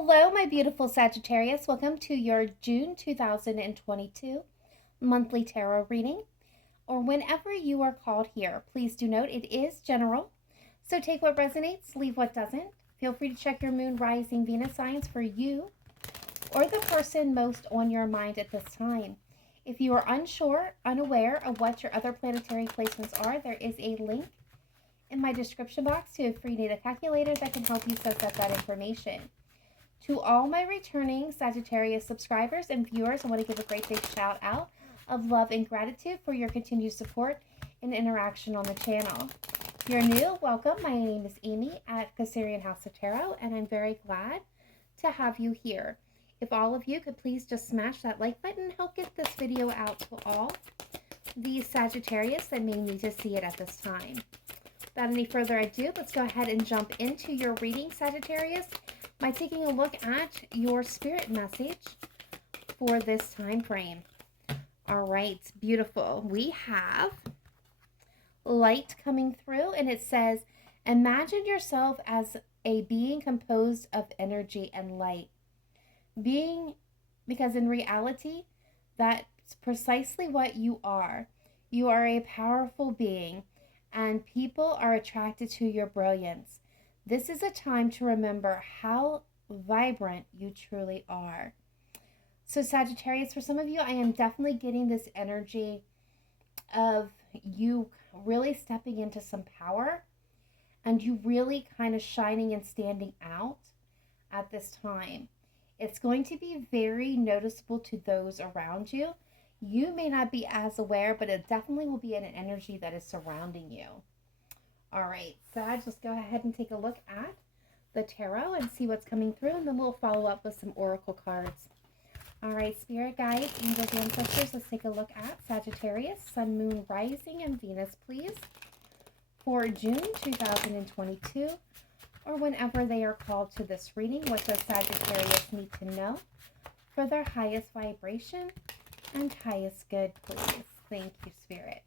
Hello, my beautiful Sagittarius. Welcome to your June 2022 monthly tarot reading, or whenever you are called here. Please do note it is general, so take what resonates, leave what doesn't. Feel free to check your moon, rising, Venus signs for you or the person most on your mind at this time. If you are unsure, unaware of what your other planetary placements are, there is a link in my description box to a free data calculator that can help you set up that information. To all my returning Sagittarius subscribers and viewers, I want to give a great big shout out of love and gratitude for your continued support and interaction on the channel. If you're new, welcome. My name is Amy at Cancerianhouse of Tarot, and I'm very glad to have you here. If all of you could please just smash that like button and help get this video out to all the Sagittarius that may need to see it at this time. Without any further ado, let's go ahead and jump into your reading, Sagittarius, by taking a look at your spirit message for this time frame. All right, beautiful. We have light coming through, and it says, imagine yourself as a being composed of energy and light. Because in reality, that's precisely what you are. You are a powerful being, and people are attracted to your brilliance. This is a time to remember how vibrant you truly are. So Sagittarius, for some of you, I am definitely getting this energy of you really stepping into some power and you really kind of shining and standing out at this time. It's going to be very noticeable to those around you. You may not be as aware, but it definitely will be an energy that is surrounding you. All right, Sag, let's go ahead and take a look at the tarot and see what's coming through, and then we'll follow up with some oracle cards. All right, spirit guides, angels, ancestors, let's take a look at Sagittarius, Sun, Moon, Rising, and Venus, please, for June 2022, or whenever they are called to this reading. What does Sagittarius need to know for their highest vibration and highest good, please? Thank you, Spirit.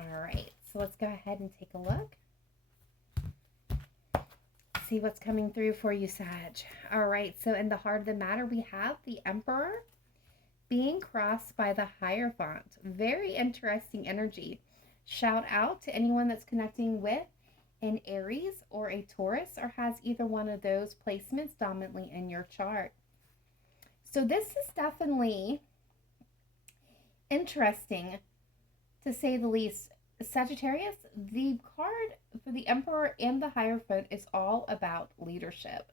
All right, so let's go ahead and take a look. See what's coming through for you, Sag. All right, so in the heart of the matter, we have the Emperor being crossed by the Hierophant. Very interesting energy. Shout out to anyone that's connecting with an Aries or a Taurus, or has either one of those placements dominantly in your chart. So this is definitely interesting, to say the least. Sagittarius, the card for the Emperor and the Hierophant is all about leadership,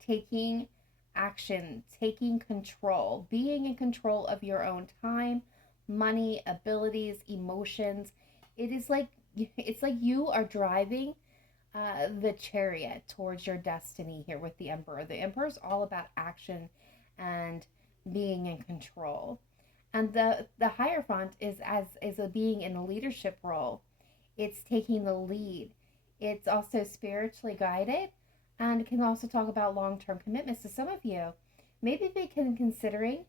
taking action, taking control, being in control of your own time, money, abilities, emotions. It's like you are driving the chariot towards your destiny here with the Emperor. The Emperor is all about action and being in control. And the Hierophant is a being in a leadership role. It's taking the lead. It's also spiritually guided, and can also talk about long-term commitments. To some of you, maybe they can considering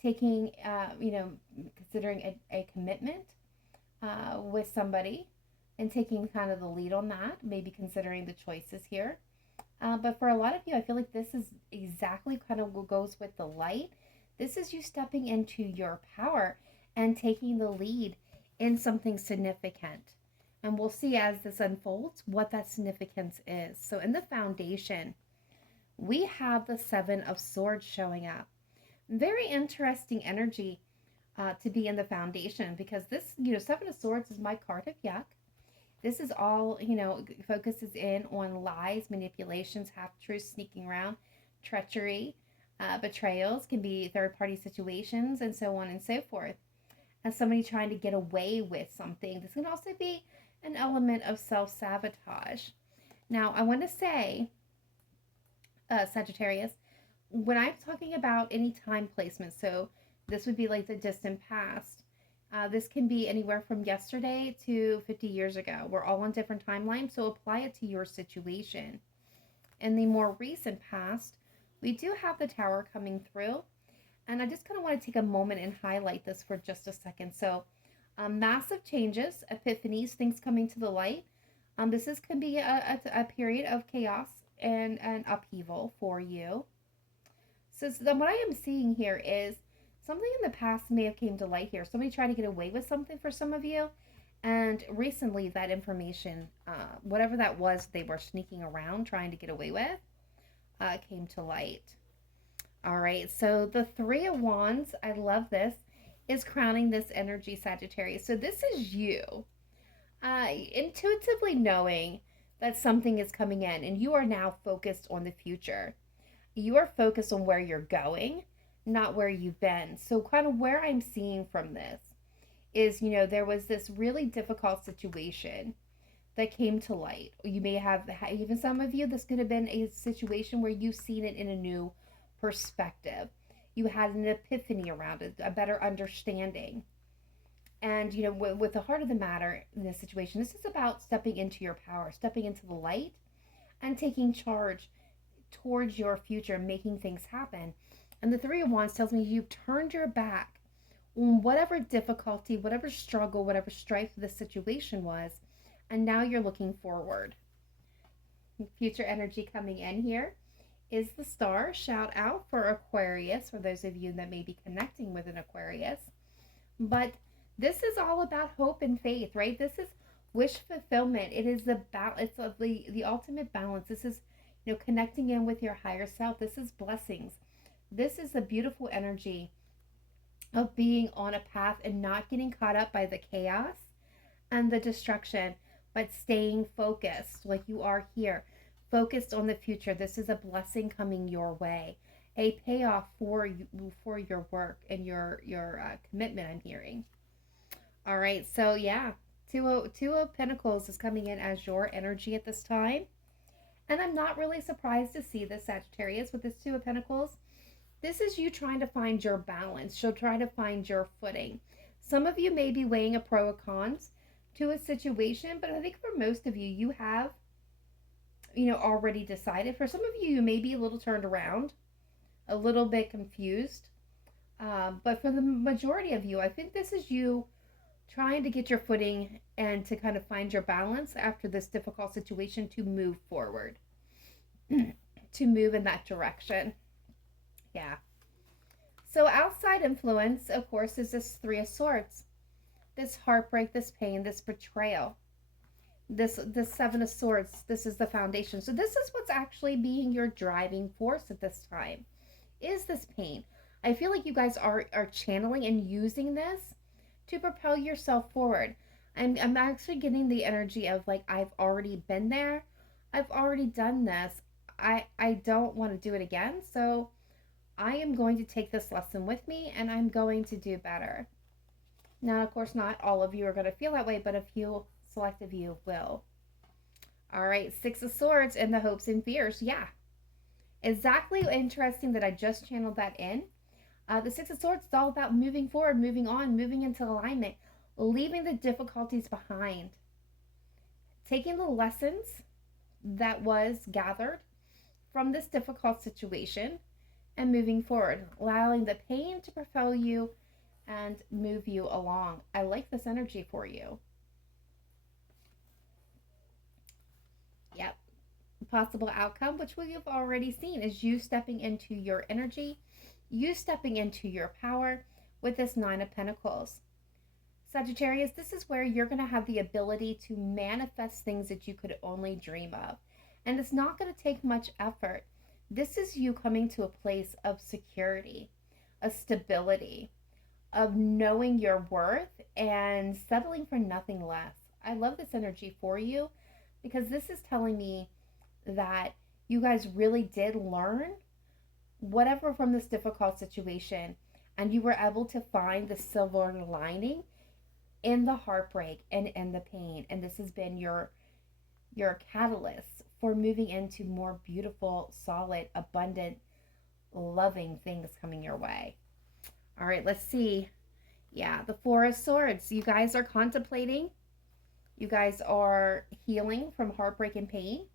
taking, considering a commitment with somebody and taking kind of the lead on that. Maybe considering the choices here. But for a lot of you, I feel like this is exactly kind of what goes with the light. This is you stepping into your power and taking the lead in something significant. And we'll see as this unfolds what that significance is. So in the foundation, we have the Seven of Swords showing up. Very interesting energy to be in the foundation, because this, Seven of Swords is my card of yuck. This is all, focuses in on lies, manipulations, half-truths, sneaking around, treachery, betrayals, can be third-party situations, and so on and so forth. As somebody trying to get away with something. This can also be an element of self-sabotage. Now, I want to say, Sagittarius, when I'm talking about any time placement, so this would be like the distant past. This can be anywhere from yesterday to 50 years ago. We're all on different timelines, so apply it to your situation. In the more recent past, we do have the Tower coming through, and I just kind of want to take a moment and highlight this for just a second. So massive changes, epiphanies, things coming to the light. This can be a period of chaos and an upheaval for you. So then what I am seeing here is something in the past may have came to light here. Somebody tried to get away with something for some of you. And recently that information, whatever that was they were sneaking around trying to get away with, came to light. All right, so the Three of Wands, I love this, is crowning this energy, Sagittarius. So this is you intuitively knowing that something is coming in and you are now focused on the future. You are focused on where you're going, not where you've been. So kind of where I'm seeing from this is, there was this really difficult situation that came to light. You may have, even some of you, this could have been a situation where you've seen it in a new perspective. You had an epiphany around it, a better understanding. And, with the heart of the matter in this situation, this is about stepping into your power, stepping into the light, and taking charge towards your future, making things happen. And the Three of Wands tells me you've turned your back on whatever difficulty, whatever struggle, whatever strife the situation was, and now you're looking forward. Future energy coming in here is the Star. Shout out for Aquarius, for those of you that may be connecting with an Aquarius. But this is all about hope and faith, right? This is wish fulfillment. It is it's the ultimate balance. This is, connecting in with your higher self. This is blessings. This is a beautiful energy of being on a path and not getting caught up by the chaos and the destruction, but staying focused like you are here, focused on the future. This is a blessing coming your way, a payoff for your work and your commitment, I'm hearing. All right, so yeah, Two of Pentacles is coming in as your energy at this time. And I'm not really surprised to see this, Sagittarius, with this Two of Pentacles. This is you trying to find your balance. You'll try to find your footing. Some of you may be weighing a pro or cons to a situation, but I think for most of you, you have, already decided. For some of you, you may be a little turned around, a little bit confused. But for the majority of you, I think this is you trying to get your footing and to kind of find your balance after this difficult situation to move forward, to move in that direction. Yeah. So outside influence, of course, is this Three of Swords. This heartbreak, this pain, this betrayal. This Seven of Swords, this is the foundation. So this is what's actually being your driving force at this time, is this pain. I feel like you guys are channeling and using this to propel yourself forward. I'm actually getting the energy of like, I've already been there. I've already done this. I don't want to do it again. So I am going to take this lesson with me and I'm going to do better. Now, of course, not all of you are going to feel that way, but a few select of you will. All right, Six of Swords and the hopes and fears. Yeah, exactly. Interesting that I just channeled that in. The Six of Swords is all about moving forward, moving on, moving into alignment, leaving the difficulties behind, taking the lessons that was gathered from this difficult situation and moving forward, allowing the pain to propel you and move you along. I like this energy for you. Yep. Possible outcome, which we've already seen, is you stepping into your energy, you stepping into your power with this Nine of Pentacles. Sagittarius, this is where you're going to have the ability to manifest things that you could only dream of. And it's not going to take much effort. This is you coming to a place of security, of stability, of knowing your worth and settling for nothing less. I love this energy for you because this is telling me that you guys really did learn whatever from this difficult situation, and you were able to find the silver lining in the heartbreak and in the pain. And this has been your catalyst for moving into more beautiful, solid, abundant, loving things coming your way. All right, let's see. Yeah, the Four of Swords. You guys are contemplating. You guys are healing from heartbreak and pain.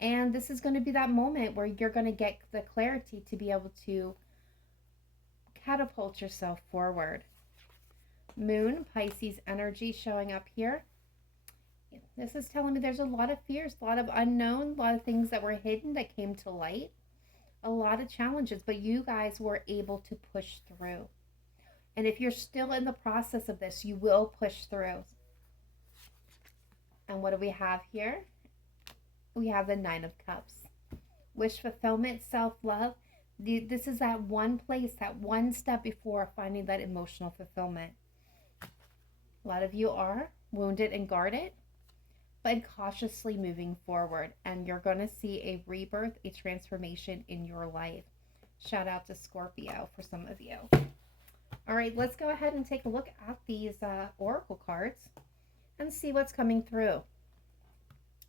And this is going to be that moment where you're going to get the clarity to be able to catapult yourself forward. Moon, Pisces energy showing up here. This is telling me there's a lot of fears, a lot of unknown, a lot of things that were hidden that came to light, a lot of challenges, but you guys were able to push through. And if you're still in the process of this, you will push through. And what do we have here? We have the Nine of Cups. Wish fulfillment, self-love. This is that one place, that one step before finding that emotional fulfillment. A lot of you are wounded and guarded, but cautiously moving forward. And you're going to see a rebirth, a transformation in your life. Shout out to Scorpio for some of you. All right, let's go ahead and take a look at these oracle cards and see what's coming through.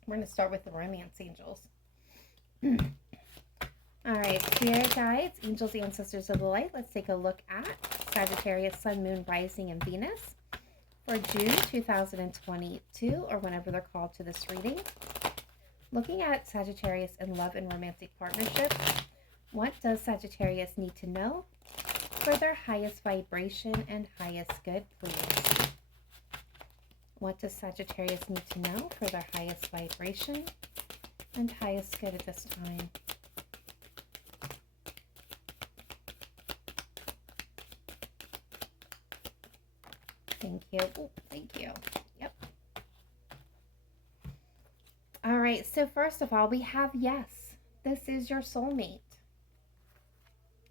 We're going to start with the romance angels. All right, spirit guides, angels, ancestors of the light. Let's take a look at Sagittarius, Sun, Moon, Rising, and Venus for June 2022, or whenever they're called to this reading. Looking at Sagittarius in love and romantic partnerships, what does Sagittarius need to know for their highest vibration and highest good, please? What does Sagittarius need to know for their highest vibration and highest good at this time? Thank you. Oh, thank you. Yep. All right. So first of all, we have yes. This is your soulmate.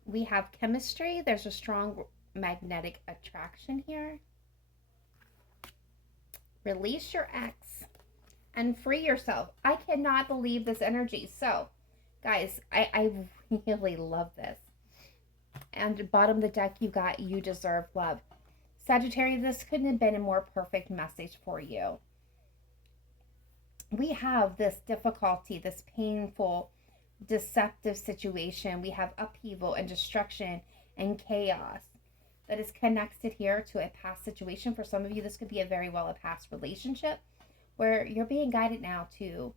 We have chemistry. There's a strong magnetic attraction here. Release your ex and free yourself. I cannot believe this energy. So, guys, I really love this. And bottom of the deck, you got you deserve love. Sagittarius, this couldn't have been a more perfect message for you. We have this difficulty, this painful, deceptive situation. We have upheaval and destruction and chaos that is connected here to a past situation. For some of you, this could be a very well a past relationship where you're being guided now to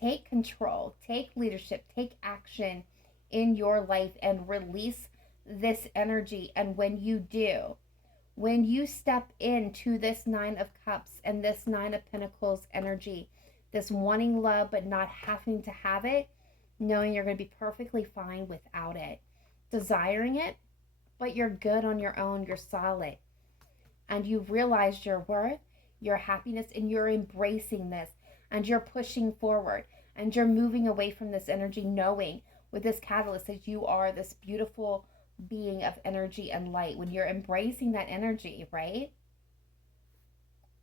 take control, take leadership, take action in your life and release this energy. And when you do, when you step into this Nine of Cups and this Nine of Pentacles energy, this wanting love but not having to have it, knowing you're going to be perfectly fine without it, desiring it, but you're good on your own, you're solid, and you've realized your worth, your happiness, and you're embracing this, and you're pushing forward, and you're moving away from this energy, knowing with this catalyst that you are this beautiful being of energy and light. When you're embracing that energy, right?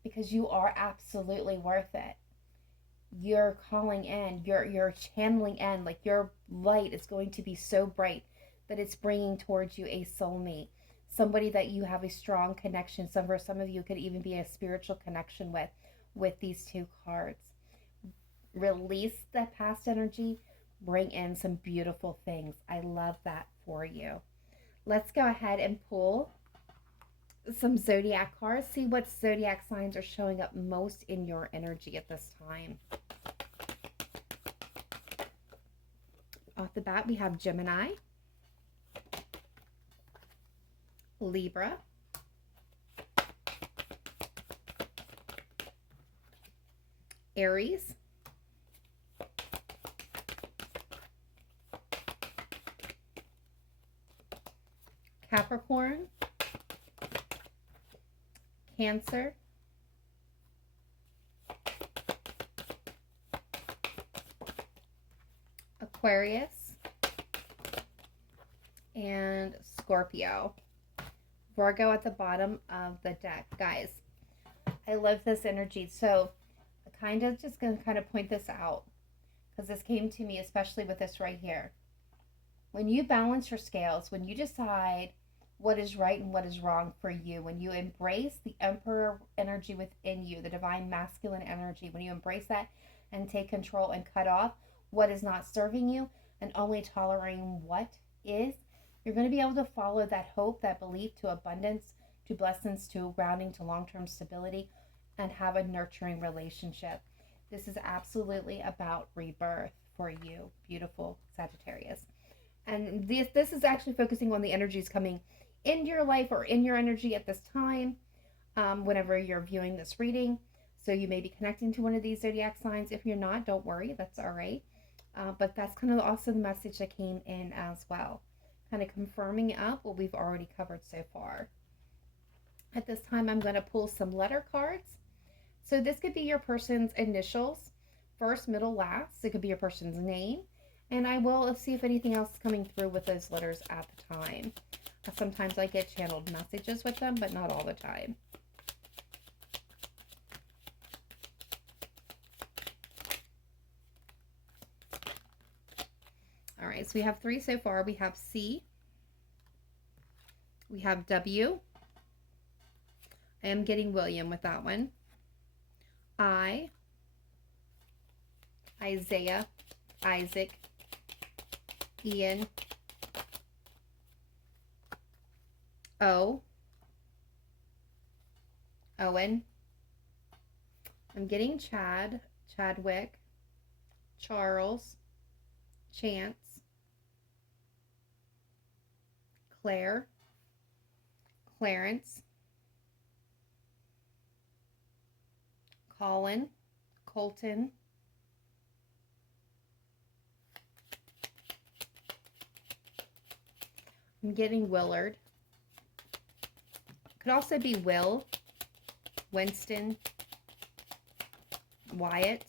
Because you are absolutely worth it. You're calling in, you're channeling in, like your light is going to be so bright that it's bringing towards you a soulmate, somebody that you have a strong connection. For some of you could even be a spiritual connection with these two cards. Release that past energy, bring in some beautiful things. I love that for you. Let's go ahead and pull some zodiac cards. See what zodiac signs are showing up most in your energy at this time. Off the bat, we have Gemini, Libra, Aries, Capricorn, Cancer, Aquarius, and Scorpio. Virgo at the bottom of the deck. Guys, I love this energy. So I just going to kind of point this out because this came to me, especially with this right here. When you balance your scales, when you decide what is right and what is wrong for you, when you embrace the Emperor energy within you, the divine masculine energy, when you embrace that and take control and cut off what is not serving you and only tolerating what is, you're going to be able to follow that hope, that belief to abundance, to blessings, to grounding, to long-term stability, and have a nurturing relationship. This is absolutely about rebirth for you, beautiful Sagittarius. And this is actually focusing on the energies coming into your life or in your energy at this time, whenever you're viewing this reading. So you may be connecting to one of these zodiac signs. If you're not, don't worry, that's all right. But that's kind of also the message that came in as well, kind of confirming up what we've already covered so far. At this time, I'm going to pull some letter cards. So this could be your person's initials, first, middle, last. It could be your person's name. And I will see if anything else is coming through with those letters at the time. Sometimes I get channeled messages with them, but not all the time. All right, so we have 3 so far. We have C. We have W. I am getting William with that one. I. Isaiah. Isaac. Ian. O. Owen. I'm getting Chad. Chadwick. Charles. Chance. Claire. Clarence. Colin. Colton. I'm getting Willard. Could also be Will, Winston, Wyatt,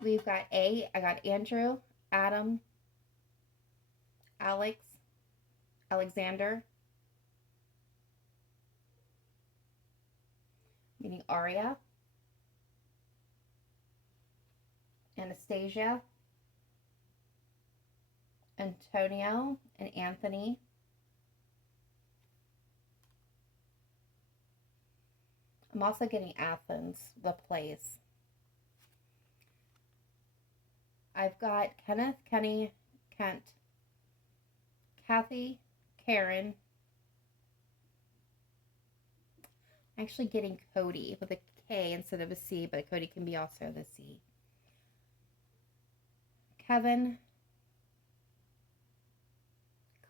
we've got A. I got Andrew, Adam, Alex, Alexander, meaning Aria, Anastasia, Antonio, and Anthony. I'm also getting Athens, the place. I've got Kenneth, Kenny, Kent, Kathy, Karen. I'm actually getting Cody with a K instead of a C, but Cody can be also the C. Kevin,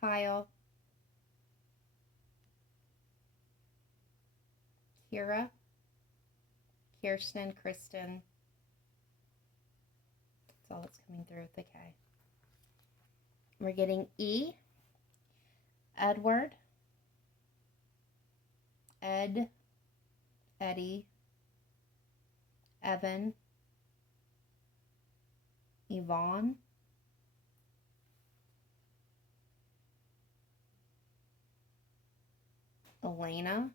Kyle, Kira, Kirsten, Kristen. That's all that's coming through with the K. We're getting E, Edward, Ed, Eddie, Evan, Yvonne, Elena,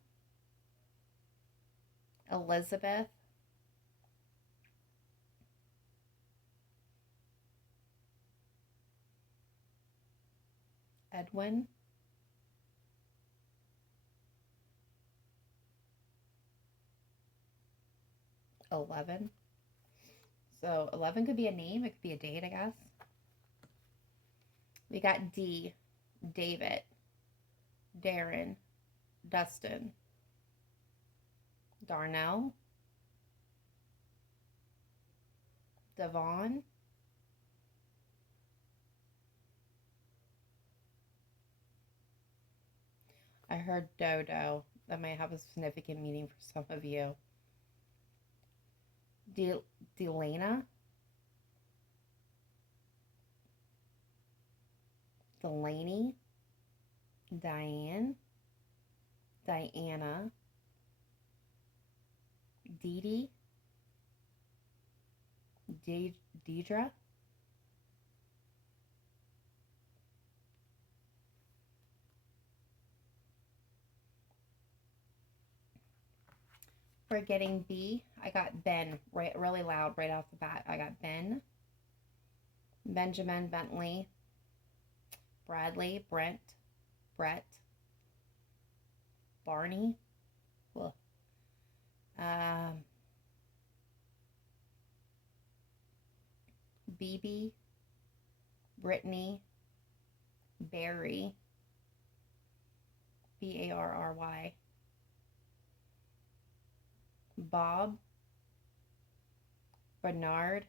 Elizabeth, Edwin, $11. So 11 could be a name, it could be a date, I guess. We got D, David, Darren, Dustin, Darnell, Devon, I heard Dodo. That might have a significant meaning for some of you. Delana, Delaney, Diane, Diana, Dee Dee, Deidre, for getting B, I got Ben, really loud right off the bat. I got Ben, Benjamin, Bentley, Bradley, Brent, Brett, Barney, BB, Brittany, Barry, Barry, Bob, Bernard,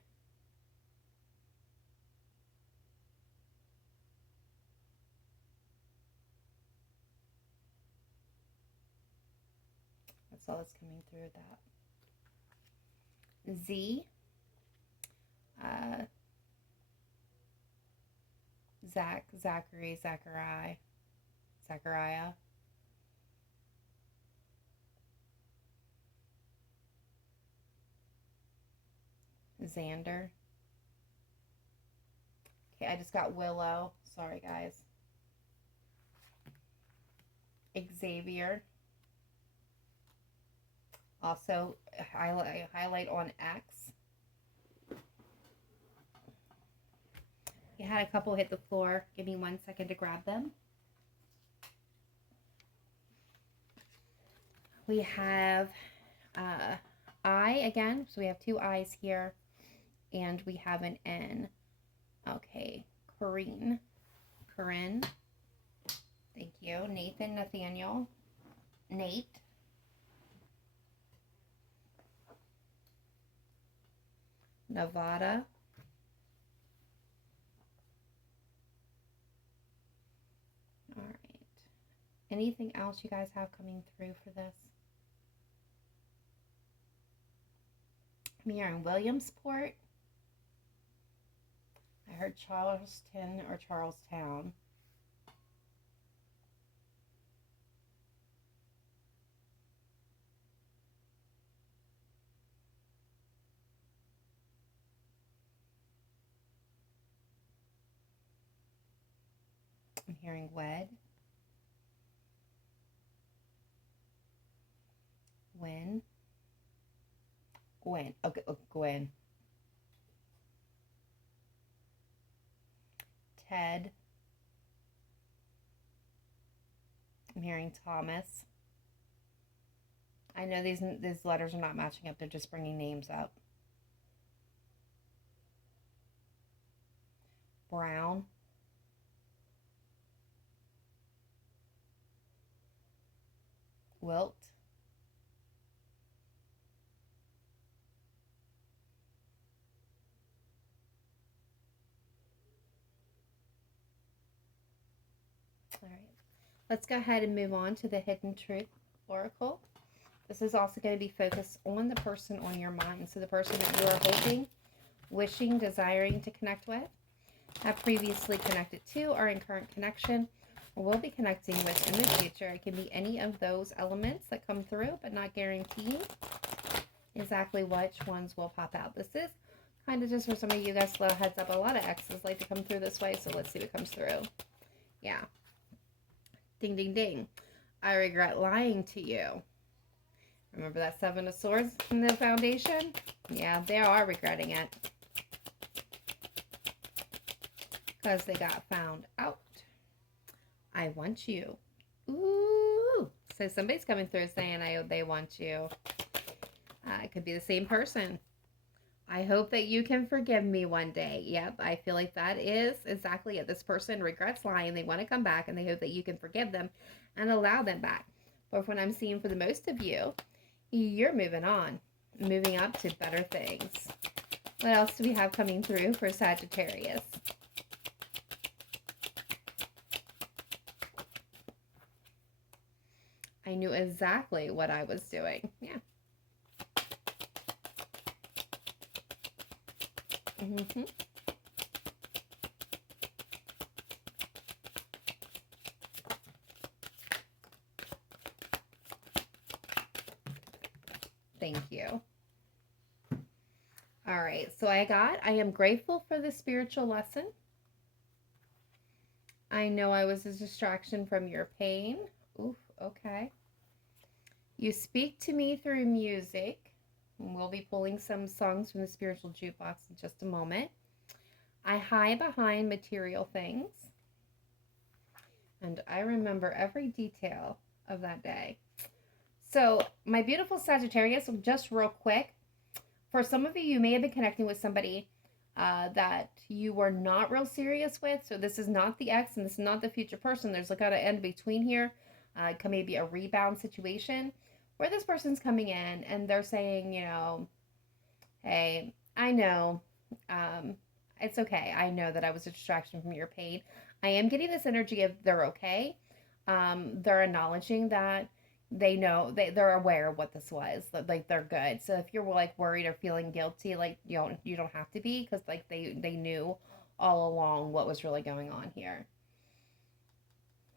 that's all that's coming through with that. Z, uh, Zachary, Zachariah, Xander. Okay, I just got Willow. Sorry, guys. Xavier. Also, highlight on X. You had a couple hit the floor. Give me 1 second to grab them. We have I again. So we have two I's here. And we have an N. Okay. Corinne. Thank you. Nathan, Nathaniel. Nate. Nevada. All right. Anything else you guys have coming through for this? I'm hearing Williamsport. I heard Charleston or Charlestown. I'm hearing wed. When. Gwen. Okay, Gwen. Ted. I'm hearing Thomas. I know these letters are not matching up. They're just bringing names up. Brown. Wilt. All right. Let's go ahead and move on to the Hidden Truth Oracle. This is also going to be focused on the person on your mind. So the person that you are hoping, wishing, desiring to connect with, have previously connected to, are in current connection, or will be connecting with in the future. It can be any of those elements that come through, but not guaranteeing exactly which ones will pop out. This is kind of just for some of you guys, little heads up. A lot of X's like to come through this way, so let's see what comes through. Yeah. Ding, ding, ding. I regret lying to you. Remember that Seven of Swords in the foundation? Yeah, they are regretting it. Because they got found out. I want you. Ooh. So somebody's coming through saying they want you. It could be the same person. I hope that you can forgive me one day. Yep, I feel like that is exactly it. This person regrets lying. They want to come back, and they hope that you can forgive them and allow them back. But what I'm seeing for the most of you, you're moving on, moving up to better things. What else do we have coming through for Sagittarius? I knew exactly what I was doing. Yeah. Mm-hmm. Thank you. All right, so I am grateful for the spiritual lesson. I know I was a distraction from your pain. Oof, okay. You speak to me through music. And we'll be pulling some songs from the spiritual jukebox in just a moment. I hide behind material things. And I remember every detail of that day. So, my beautiful Sagittarius, just real quick. For some of you, you may have been connecting with somebody that you were not real serious with. So, this is not the ex and this is not the future person. There's like an end between here. It could maybe a rebound situation. where this person's coming in and they're saying, hey, I know, um, it's okay. I know that I was a distraction from your pain. I am getting this energy of they're okay. They're acknowledging that they know they're aware of what this was. Like they're good. So if you're like worried or feeling guilty, like you don't have to be, because like they knew all along what was really going on here.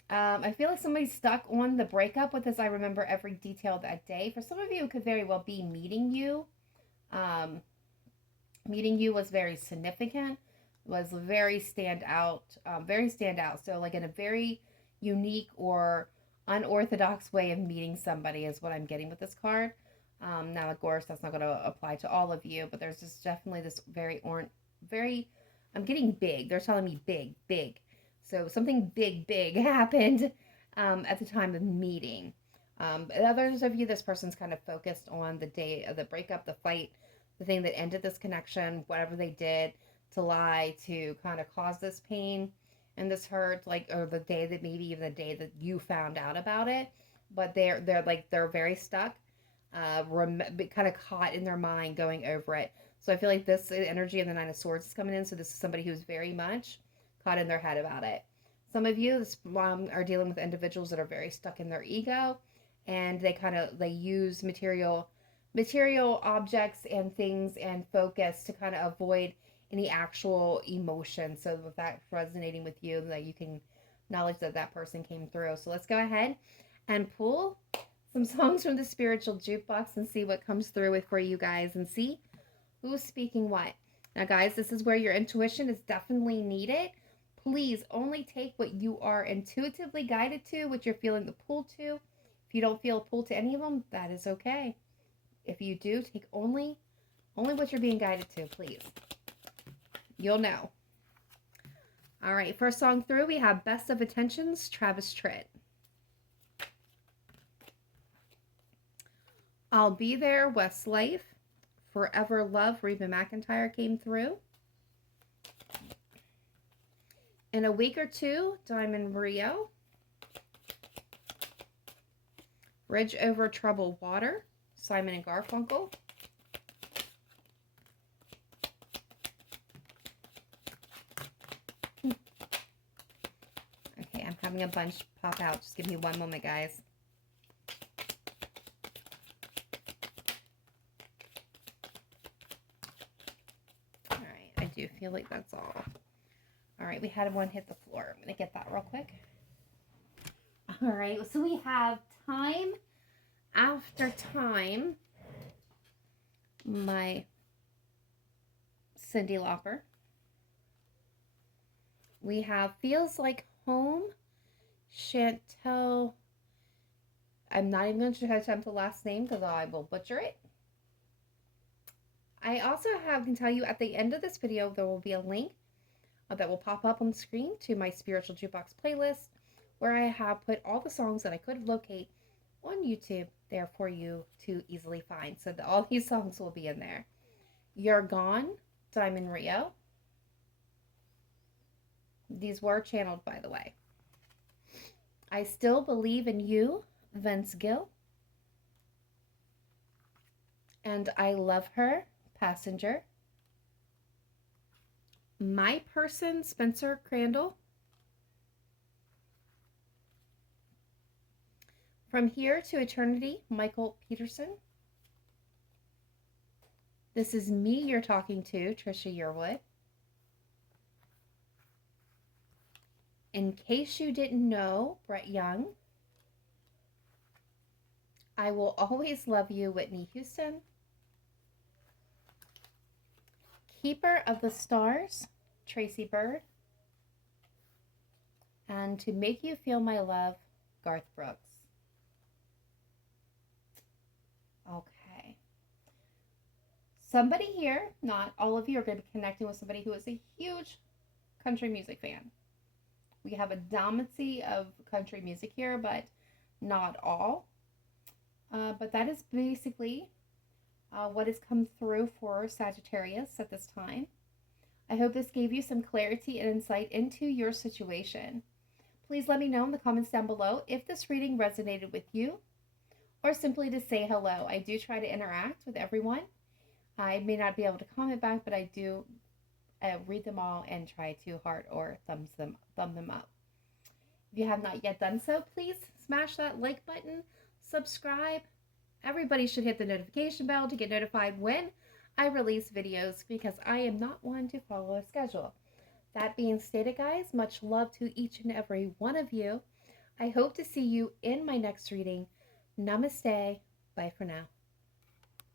I feel like somebody's stuck on the breakup with this. I remember every detail of that day. For some of you, it could very well be meeting you. Um, Meeting you was very significant, was very stand out, very stand out. So like in a very unique or unorthodox way of meeting somebody is what I'm getting with this card. Now, of course, that's not going to apply to all of you, but there's just definitely this very, I'm getting big. They're telling me big, big. So something big, big happened at the time of meeting. Others of you, this person's kind of focused on the day of the breakup, the fight, the thing that ended this connection, whatever they did to lie, to kind of cause this pain and this hurt, like, or the day that maybe even the day that you found out about it. But they're very stuck, kind of caught in their mind going over it. So I feel like this energy of the Nine of Swords is coming in. So this is somebody who's very much caught in their head about it. Some of you are dealing with individuals that are very stuck in their ego, and they use material objects and things and focus to kind of avoid any actual emotion. So if that's resonating with you, that you can acknowledge that that person came through. So let's go ahead and pull some songs from the spiritual jukebox and see what comes through with for you guys and see who's speaking what. Now, guys, this is where your intuition is definitely needed. Please only take what you are intuitively guided to, what you're feeling the pull to. If you don't feel a pull to any of them, that is okay. If you do, take only what you're being guided to, please. You'll know. All right, first song through, we have Best of Intentions, Travis Tritt. I'll Be There, Westlife. Forever Love, Reba McEntire came through. In a Week or Two, Diamond Rio. Bridge Over Troubled Water, Simon and Garfunkel. Okay, I'm having a bunch pop out. Just give me one moment, guys. All right, I do feel like that's all. All right, we had one hit the floor. I'm going to get that real quick. All right, so we have Time After Time, my Cyndi Lauper. We have Feels Like Home, Chantel. I'm not even going to attempt the last name because I will butcher it. I also can tell you at the end of this video, there will be a link that will pop up on the screen to my Spiritual Jukebox playlist, where I have put all the songs that I could locate on YouTube there for you to easily find. So all these songs will be in there. You're Gone, Diamond Rio. These were channeled, by the way. I Still Believe in You, Vince Gill. And I Love Her, Passenger. My Person, Spencer Crandall. From Here to Eternity, Michael Peterson. This Is Me You're Talking to, Trisha Yearwood. In Case You Didn't Know, Brett Young. I Will Always Love You, Whitney Houston. Keeper of the Stars, Tracy Byrd. And To Make You Feel My Love, Garth Brooks. Okay. Somebody here, not all of you, are going to be connecting with somebody who is a huge country music fan. We have a dominancy of country music here, but not all. But that is basically what has come through for Sagittarius at this time. I hope this gave you some clarity and insight into your situation. Please let me know in the comments down below if this reading resonated with you, or simply to say hello. I do try to interact with everyone. I may not be able to comment back, but I do read them all and try to heart or thumb them up. If you have not yet done so, please smash that like button, subscribe. Everybody should hit the notification bell to get notified when I release videos, because I am not one to follow a schedule. That being stated, guys, much love to each and every one of you. I hope to see you in my next reading. Namaste. Bye for now.